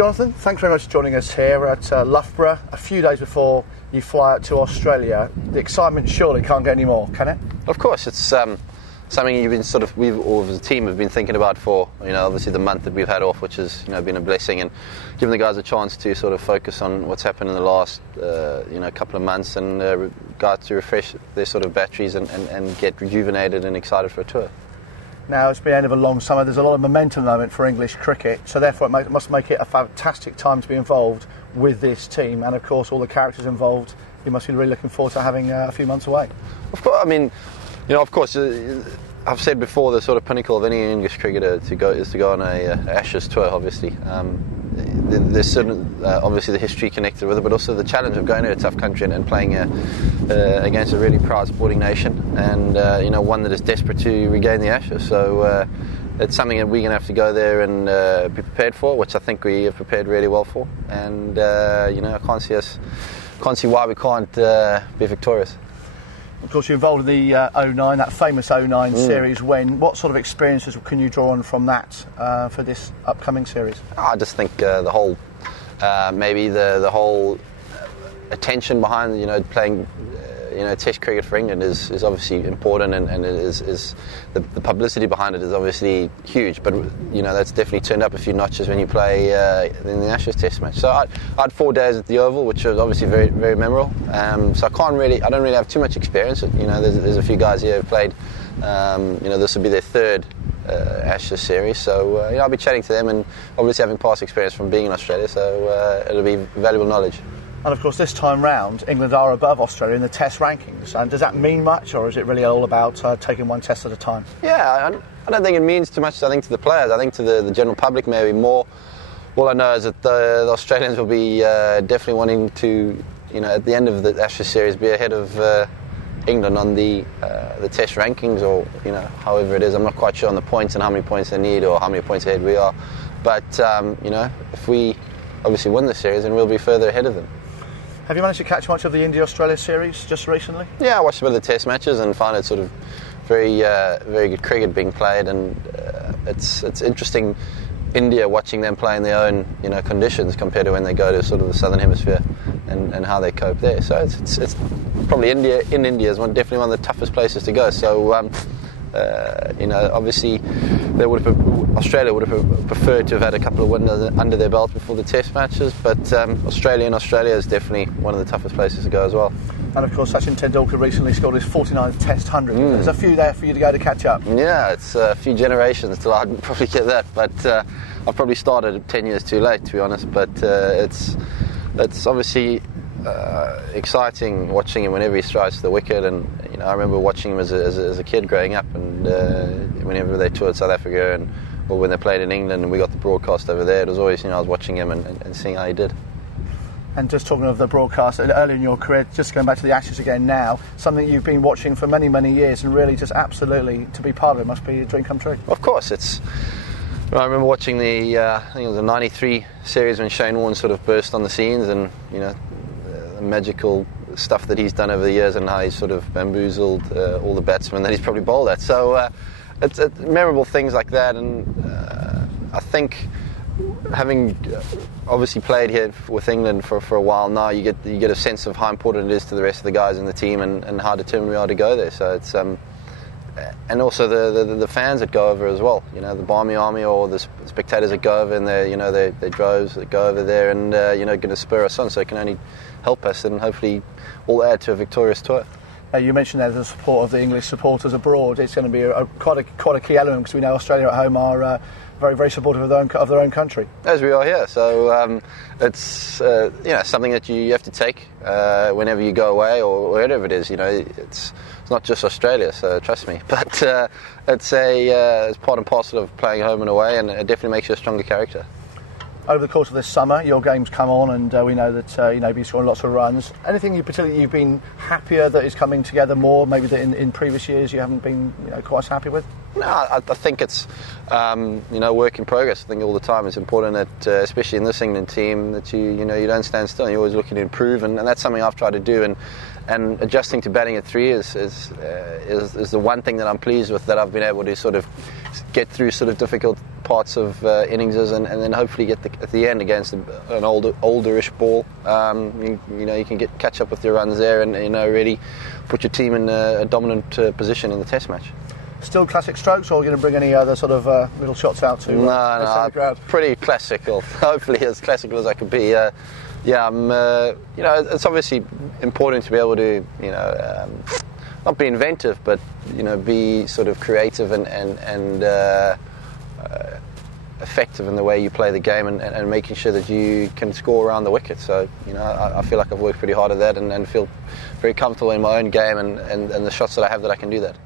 Jonathan, thanks very much for joining us here at Loughborough, a few days before you fly out to Australia. The excitement surely can't get any more, can it? Of course, it's something you've been we've all as a team have been thinking about for, obviously the month that we've had off, which has, been a blessing, and giving the guys a chance to sort of focus on what's happened in the last, couple of months, and go out to refresh their sort of batteries and get rejuvenated and excited for a tour. Now, it's been the end of a long summer. There's a lot of momentum at the moment for English cricket, so therefore it must make it a fantastic time to be involved with this team, and of course all the characters involved. You must be really looking forward to having a few months away. Of course, of course, I've said before, the sort of pinnacle of any English cricketer is to go on a Ashes tour, obviously. There's certain, obviously the history connected with it, but also the challenge of going to a tough country and playing against a really proud sporting nation, and one that is desperate to regain the Ashes. So it's something that we're going to have to go there and be prepared for, which I think we have prepared really well for. And I can't see why we can't be victorious. Of course, you're involved in the 09, that famous 09 series win. What sort of experiences can you draw on from that for this upcoming series? I just think the whole, maybe the whole attention behind, playing, Test cricket for England is obviously important, and it is the publicity behind it is obviously huge. But that's definitely turned up a few notches when you play in the Ashes Test match. So I had 4 days at the Oval, which was obviously very, very memorable. So I don't really have too much experience. There's a few guys here who played. This will be their third Ashes series. So I'll be chatting to them, and obviously having past experience from being in Australia. So it'll be valuable knowledge. And of course, this time round, England are above Australia in the Test rankings. And does that mean much, or is it really all about taking one test at a time? Yeah, I don't think it means too much. I think to the players, I think to the general public maybe more. All I know is that the Australians will be definitely wanting to, at the end of the Ashes series, be ahead of England on the Test rankings, or however it is. I'm not quite sure on the points and how many points they need or how many points ahead we are. But if we obviously win the series, then we'll be further ahead of them. Have you managed to catch much of the India-Australia series just recently? Yeah, I watched a bit of the Test matches and found it sort of very, very good cricket being played, and it's interesting. India, watching them play in their own conditions compared to when they go to sort of the Southern Hemisphere and how they cope there. So it's probably India is definitely one of the toughest places to go. So obviously Australia would have preferred to have had a couple of wins under their belt before the Test matches, but Australia is definitely one of the toughest places to go as well. And of course, Sachin Tendulkar recently scored his 49th Test 100. There's a few there for you to go to catch up. Yeah, it's a few generations till I'd probably get that, but I've probably started 10 years too late, to be honest. But it's obviously exciting watching him whenever he strikes the wicket, and I remember watching him as a kid growing up, and whenever they toured South Africa or when they played in England and we got the broadcast over there, it was always I was watching him and seeing how he did. And just talking of the broadcast, early in your career, just going back to the Ashes again now, something you've been watching for many, many years, and really just absolutely to be part of it must be a dream come true. Of course, I remember watching the I think it was the '93 series when Shane Warne sort of burst on the scenes, and the magical stuff that he's done over the years and how he's sort of bamboozled all the batsmen that he's probably bowled at. So it's memorable things like that, and I think having obviously played here with England for a while now, you get a sense of how important it is to the rest of the guys in the team and how determined we are to go there. So it's and also the fans that go over as well. The Barmy Army or the spectators that go over in their droves that go over there and going to spur us on. So it can only help us and hopefully all add to a victorious tour. You mentioned there the support of the English supporters abroad. It's going to be quite a key element, because we know Australia at home are very, very supportive of their own country. As we are here. So it's something that you have to take whenever you go away or wherever it is. It's not just Australia, so trust me. But it's part and parcel of playing home and away, and it definitely makes you a stronger character. Over the course of this summer, your games come on, and we know that you've been scoring lots of runs. Anything particularly you've been happier that is coming together more, maybe that in previous years you haven't been quite happy with? No, I think it's work in progress. I think all the time it's important that, especially in this England team, that you don't stand still. You're always looking to improve, and that's something I've tried to do. And adjusting to batting at 3 is the one thing that I'm pleased with, that I've been able to sort of get through sort of difficult parts of inningses, and then hopefully get at the end against an olderish ball. You can catch up with your runs there, and really put your team in a dominant position in the Test match. Still classic strokes, or are you going to bring any other sort of little shots out to the crowd? Pretty classical. Hopefully as classical as I can be. It's obviously important to be able to, not be inventive, but be sort of creative and effective in the way you play the game, and making sure that you can score around the wicket. So I feel like I've worked pretty hard at that, and feel very comfortable in my own game and the shots that I have that I can do that.